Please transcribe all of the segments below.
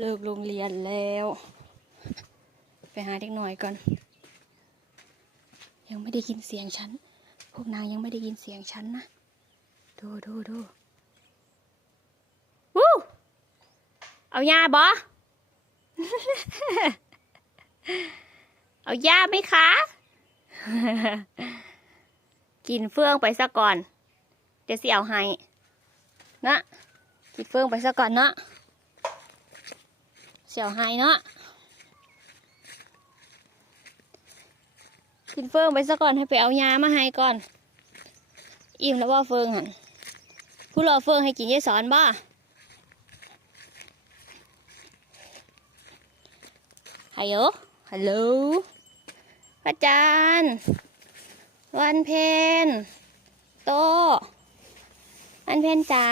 เลิกโรงเรียนแล้ว ไปหาเด็กหน่อยก่อน ยังไม่ได้ยินเสียงฉัน พวกนางยังไม่ได้ยินเสียงฉันนะ ดูดูดูวู้เอายาบอเอายาไหมคะ กินเฟื่องไปซะก่อน เดี๋ยวสิเอาให้นะกินเฟื่องไปซะก่อนเนาะ เสียวให้เนาะกินเฟื่องไปซะก่อนให้ไปเอายามาให้ก่อน อิ่มแล้วว่าเฟื่องหันผู้รอเฟื่องให้กินยายสอนบ่ฮัลโหลฮัลโหลพระจันทร์วันเพนโต วันเพนจ๋า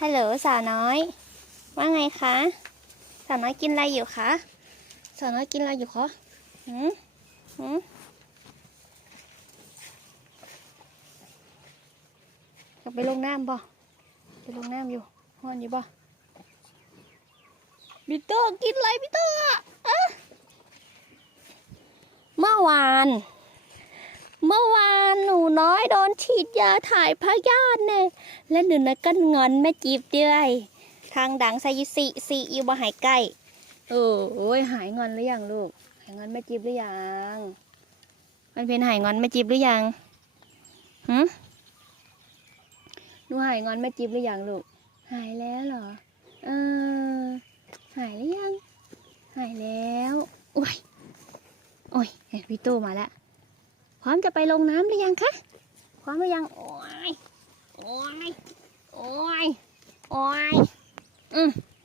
ฮัลโหลสาวน้อย ว่าไงคะ สาวน้อยกินอะไรอยู่คะสาวน้อยกินอะไรอยู่คะหืมหืมอยากไปลงน้ำบ่ไปลงน้ำอยู่ห้อนอยู่บ่บิโต้กินอะไรบิโต้อะอะเมื่อวาน เมื่อวานหนูน้อยโดนฉีดยาถ่ายพยาธิเนี่ยและหนูน้อยก็งอนแม่จีบด้วย ทางดังไซยุสิสิอยู่บ่หายใกล้เออโอ้ยหายงอนหรือยังลูก หายงอนแม่จีบหรือยังมันเป็นหายงอนแม่จีบหรือยังหืมหนูหายงอนแม่จีบหรือยังลูก หายแล้วเหรอ เออ หายหรือยัง หายแล้วโอ้ยโอ้ยเห็นพี่ตู้มาแล้ว พร้อมจะไปลงน้ำหรือยังคะ พร้อมหรือยัง โอ้ย โอ้ย โอ้ย โอ้ย Mm.